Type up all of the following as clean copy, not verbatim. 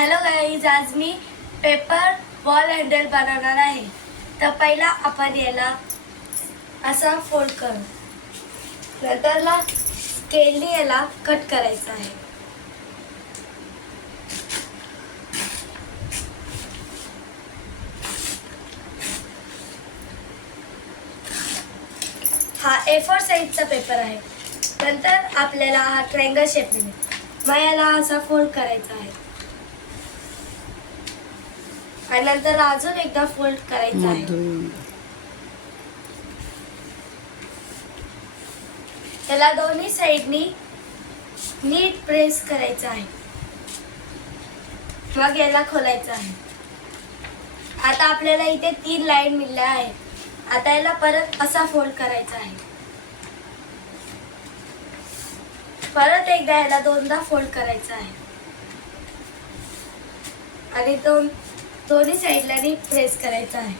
Hello guys, आज मी paper ball handle बनवणार आहे. तर पहिला आपण याला असा फोल्ड करू, नंतरला स्केलने याला कट करायचं आहे. हा A4 साईजचा पेपर आहे. नंतर आपल्याला हा ट्रायंगल शेप मिळेल. मग याला असा फोल्ड करायचा आहे आणि नंतर अजून एकदा फोल्ड करायचा आहे. त्याला दोन्ही साइडनी नीट प्रेस करायचं आहे. मग याला खोलायचं आहे. आता आपल्याला इथे 3 लाईन मिळल्या आहेत. आता याला परत असा फोल्ड करायचा आहे. परत एकदा याला दोनदा फोल्ड करायचा आहे आणि दोन्ही साइडला नीट प्रेस करायचा आहे.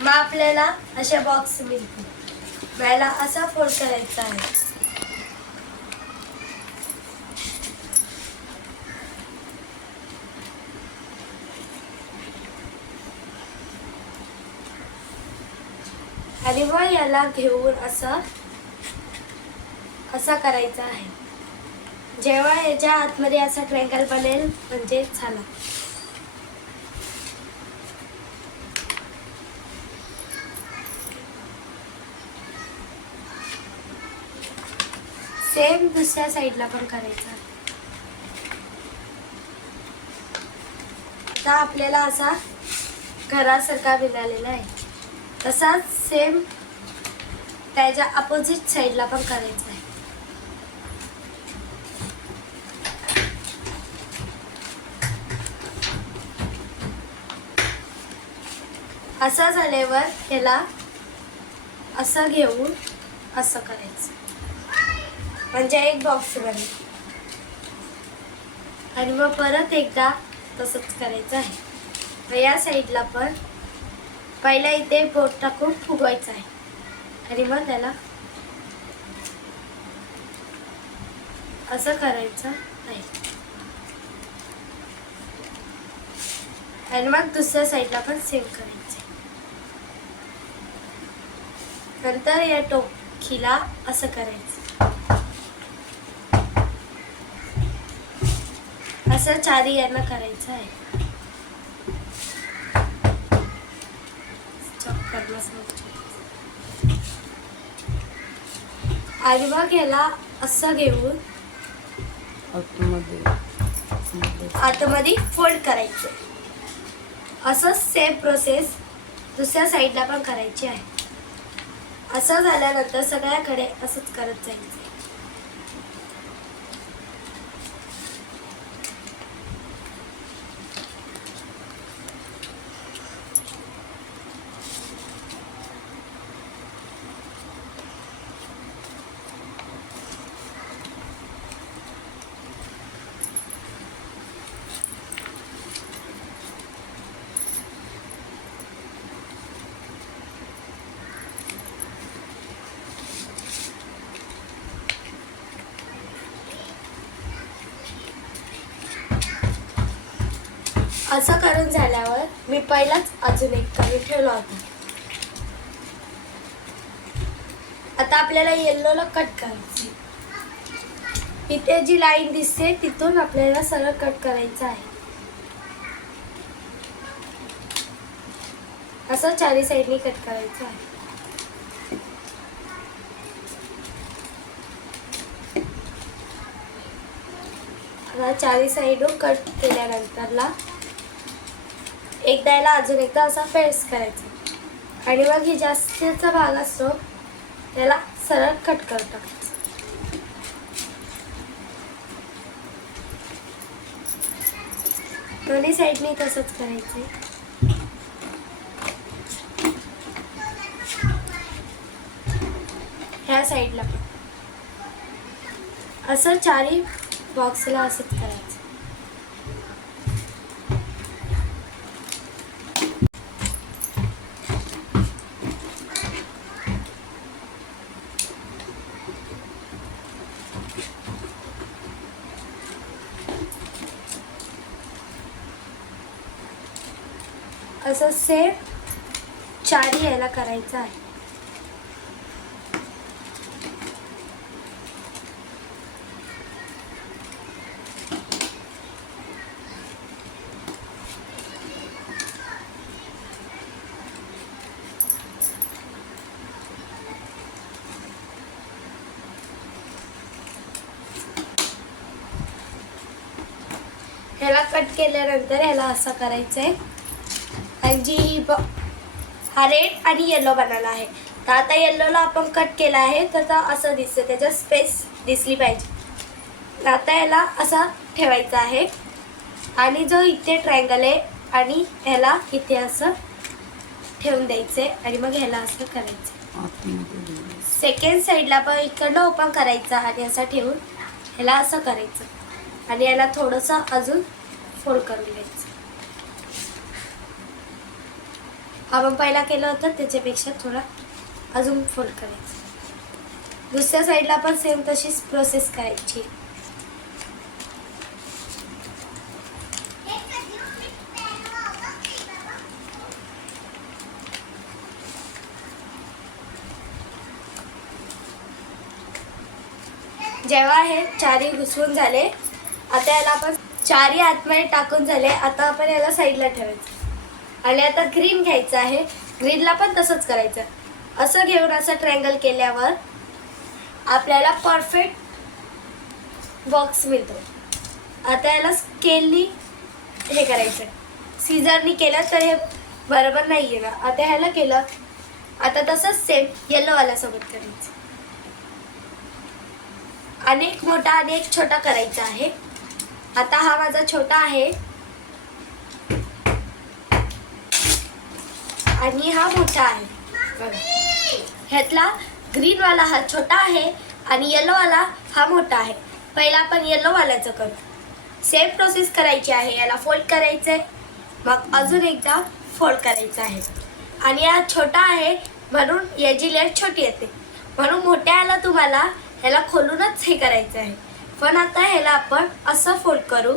मग आपल्याला अशा बॉक्स मिळतील. याला असा फोल्ड करायचा आहे. आणि मग याला घेऊन असा करायचा आहे. जेव्हा याच्या आतमध्ये असा ट्रायंगल बनेल म्हणजे झाला. सेम दुसऱ्या साईडला पण करायचं. आता आपल्याला असा घरासारखा मिळालेला आहे. तसाच सेम त्याच्या अपोजिट साईडला पण करायचं आहे. असं झाल्यावर याला असं घेऊन असं करायचं म्हणजे एक बॉक्स बनेल. आणि मग परत एकदा तसंच करायचं आहे. मग या साईडला पण पहिला इथे बोट टाकून फुगवायचं आहे आणि मग त्याला असं करायचं आहे. आणि मग दुसऱ्या साईडला पण सेम करायचं. नंतर या टोकीला असं करायचं. असं चारी यांना करायचं आहे. आणि मग याला असं घेऊन आतमध्ये फोल्ड करायचं. असं सेम प्रोसेस दुसऱ्या साईडला पण करायची आहे. असं झाल्यानंतर सगळ्याकडे असंच करत जायचं. असं करून झाल्यावर मी पहिलाच अजून एक करून ठेवला होता. आता आपल्याला येल्लोला कट करायचं. इथे जी लाईन दिसते तिथून आपल्याला सरळ कट करायचं आहे. असं चारी साईडनी कट करायचं आहे. आता चारी साईडून कट केल्यानंतरला एकदा याला अजून एकदा असा प्रेस करायचा आणि मग ही जास्तीचा भाग असतो त्याला सरळ कट करून टाकायचं. दोन्ही साईडनी तसंच करायचं. ह्या साईडला पण असं चारी बॉक्सला असंच करायचं. असं सेम चारी याला करायचं आहे. ह्याला कट केल्यानंतर ह्याला असं करायचं आहे. आणि जी हा रेड आणि येलो बनवला आहे. तर आता येल्लोला आपण कट केला आहे तर असं दिसतं, त्याच्यात स्पेस दिसली पाहिजे. आता याला असा ठेवायचा आहे आणि जो इथे ट्रायंगल आहे आणि ह्याला इथे असं ठेवून द्यायचे आणि मग ह्याला असं करायचं. सेकंड साईडला पण इकडनं ओपन करायचा आणि असं ठेवून ह्याला असं करायचं आणि याला थोडंसं अजून फोल्ड करून घ्यायचं. आपण पहिला केलं होतं त्याच्यापेक्षा थोडा अजून फोल्ड करायचं. दुसऱ्या साईडला पण सेम तशीच प्रोसेस करायची. जेव्हा हे चारी घुसवून झाले, आता याला आपण चारी आतमध्ये टाकून झाले. आता आपण याला साईडला ठेवायचं आणि आता ग्रीन घ्यायचं आहे. ग्रीनला पण तसंच करायचं. असं घेऊन असं ट्रायंगल केल्यावर आपल्याला परफेक्ट बॉक्स मिळतो. आता याला स्केलनी हे करायचं. सीझरनी केलं तर हे बरोबर नाही आहे ना. आता ह्याला केलं. आता तसंच सेम येल्लोवाल्यासोबत करायचं. आणि एक मोठा आणि एक छोटा करायचा आहे. आता हा माझा छोटा आहे आणि हा मोठा आहे. बघा, ह्यातला ग्रीनवाला हा छोटा आहे आणि येल्लोवाला हा मोठा आहे. पहिला आपण येल्लोवाल्याचं करू. सेम प्रोसेस करायची आहे. याला फोल्ड करायचं आहे, मग अजून एकदा फोल्ड करायचं आहे. आणि हा छोटा आहे म्हणून याची लेअर छोटी येते, म्हणून मोठ्याला तुम्हाला ह्याला खोलूनच हे करायचं आहे. पण आता ह्याला आपण असं फोल्ड करू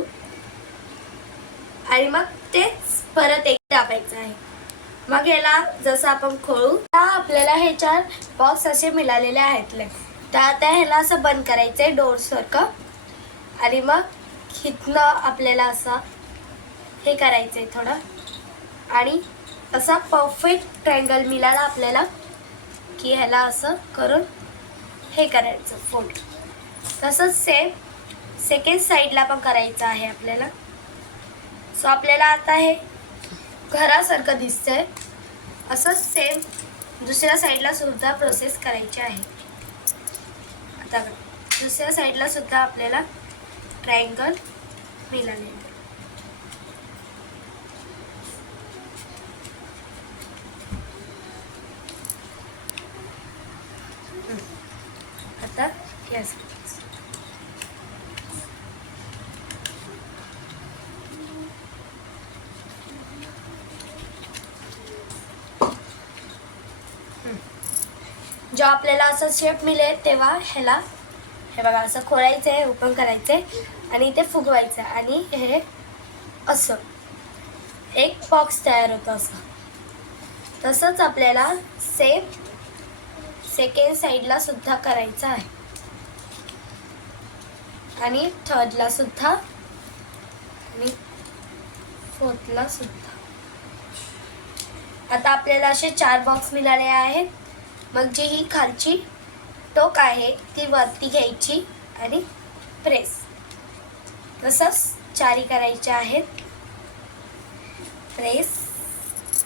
आणि मग तेच परत एकदा दाबायचं आहे. मग याला जसं आपण खोलू आपल्याला हे 4 बॉक्स असे मिळालेले आहेत. तर आता ह्याला असं बंद करायचं आहे डोरसारखं आणि मग इथनं आपल्याला असं हे करायचं आहे थोडं आणि असा परफेक्ट ट्रायंगल मिळाला आपल्याला की ह्याला असं करून हे करायचं फोल्ड. तसंच सेम सेकंड साईडला पण करायचं आहे आपल्याला. सो आपल्याला आता हे घरासारखं दिसतंय. असंच सेम दुसऱ्या साईडला सुद्धा प्रोसेस करायची आहे. आता दुसऱ्या साईडला सुद्धा आपल्याला ट्रायंगल मिळालेलं. आता यस जेव्हा आपल्याला असं शेप मिळेल तेव्हा ह्याला हे बघा असं खोलायचं आहे, ओपन करायचं आहे आणि इथे फुगवायचं आणि हे असं एक बॉक्स तयार होतं. असं तसंच आपल्याला सेम सेकंड साईडला सुद्धा करायचं आहे आणि थर्डला सुद्धा आणि फोर्थला सुद्धा. आता आपल्याला असे 4 बॉक्स मिळाले आहेत. मग जी ही खालची टोक आहे ती वरती घ्यायची आणि प्रेस. तसंच चारी करायच्या आहेत. प्रेस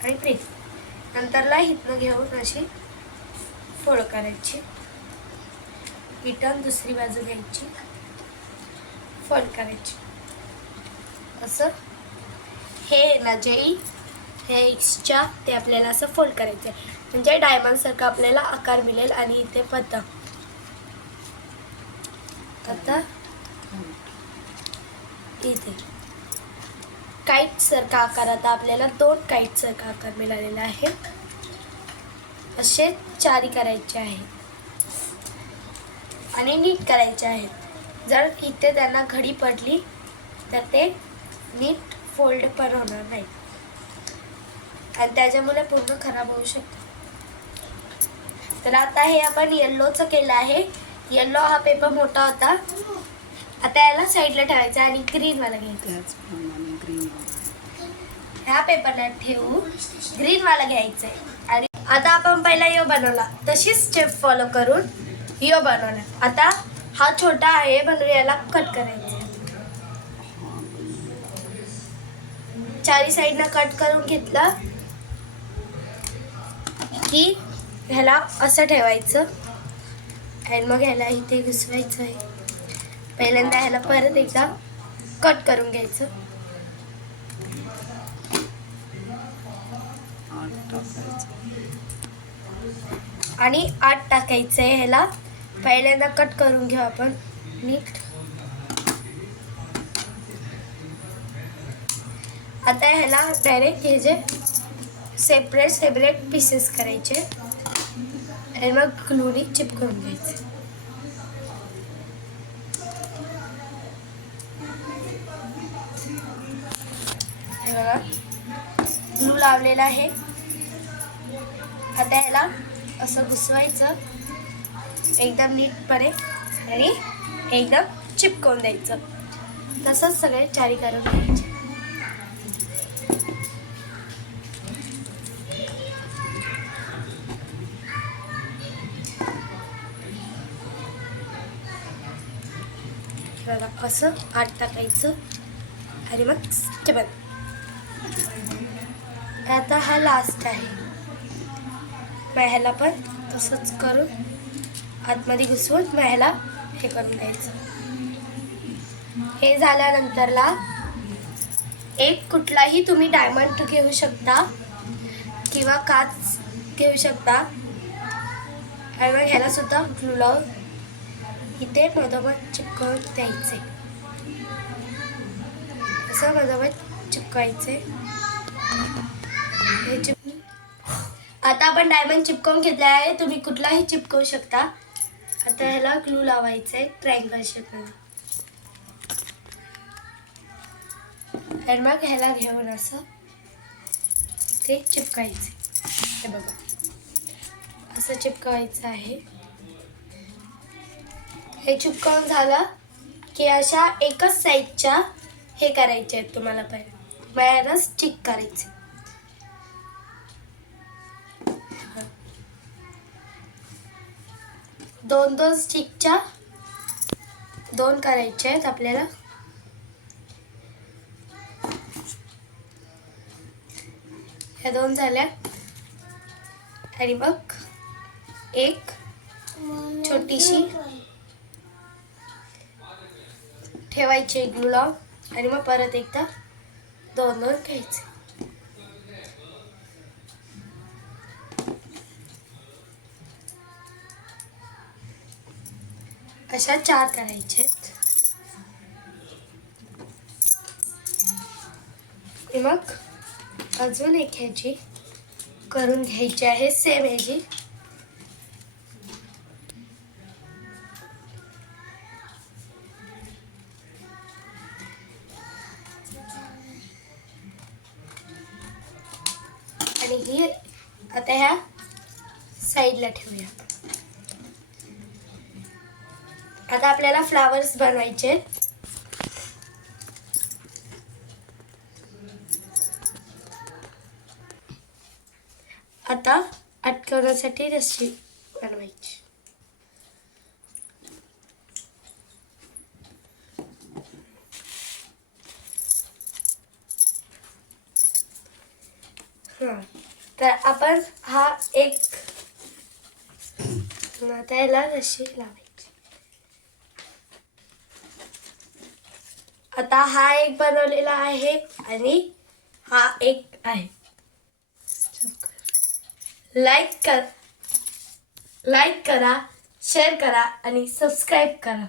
आणि प्रेस. नंतरला इथनं घेऊन अशी फोल्ड करायची. रिटर्न दुसरी बाजू घ्यायची, फोल्ड करायची. असं हे ना जे हे एक्स्ट्रा ते आपल्याला असं फोल्ड करायचं आहे म्हणजे डायमंडसारखा आपल्याला आकार मिळेल. आणि इथे पत्ता आता इथे काईट सारखा आकार. आता आपल्याला 2 काईट सारखा आकार मिळालेला आहे. असे चारी करायचे आहे आणि नीट करायचे आहे. जर इथे त्यांना घडी पडली तर ते नीट फोल्ड पण होणार नाही. आणि त्याच्यामुळे पूर्ण खराब होऊ शकतो. तर आता हे आपण येल्लोचं केलं आहे. येल्लो हा पेपर मोठा होता. आता याला साईडला ठेवायचा आणि ग्रीन वाला घ्यायचा. ह्या पेपरला ठेवू ग्रीन वाला घ्यायचा आहे. आणि आता आपण पहिला यो बनवला तशीच स्टेप फॉलो करून यो बनवला. आता हा छोटा आहे म्हणून याला कट करायचा. चारी साईडनं कट करून घेतलं की ह्याला असं ठेवायचं आणि मग ह्याला इथे घुसवायचं आहे. पहिल्यांदा ह्याला परत एकदा कट करून घ्यायचं आणि आत टाकायचं आहे. ह्याला पहिल्यांदा कट करून घेऊ आपण नीट. आता ह्याला डायरेक्ट हे जे सेपरेट पीसेस करायचे आणि मग ग्लूनी चिपकवून घ्यायचे. हे बघा ग्लू लावलेला आहे. आता ह्याला असं घुसवायचं एकदम नीटपणे आणि एकदम चिपकवून द्यायचं. तसंच सगळे चारी करून घ्यायचे. असं आत टाकायचं आणि मग चिपक. आता हा लास्ट आहे. मग ह्याला पण तसंच करून आतमध्ये घुसवून मग ह्याला हे करून द्यायचं. हे झाल्यानंतरला एक कुठलाही तुम्ही डायमंड घेऊ शकता किंवा काच घेऊ शकता आणि मग ह्याला सुद्धा ग्लू लावून इथे मधोमध चिपकवून द्यायचे. असं मधोमध चिपकायचे. आता आपण डायमंड चिपकवून घेतला आहे. तुम्ही कुठलाही चिपकवू शकता. आता ह्याला ग्लू लावायचे ट्रायंगल शेपमध्ये आणि मग ह्याला घेऊन असं ते चिपकायचे. हे बघा असं चिपकवायचं आहे. हे चिपकवून झालं की अशा एकच साईजच्या हे करायचे आहेत तुम्हाला. पहिले बाहेर स्टिक करायचे. दोन स्टिकच्या दोन करायचे आहेत आपल्याला. ह्या दोन झाल्या आणि मग एक छोटीशी ठेवायची ग्लू लावून आणि मग परत एकदा दोन घ्यायचे. अशा 4 करायचे. मग अजून एक ह्याची करून घ्यायची आहे सेम ह्याची. आणि ही आता ह्या साईडला ठेवूया. आता आपल्याला फ्लावर्स बनवायचे. आता अटकवण्यासाठी रस्सी बनवायची. तर आपण हा एक त्याला रस्सी लावायची. आता हा एक बनवलेला आहे आणि हा एक आहे. लाईक करा, शेअर करा आणि सबस्क्राईब करा.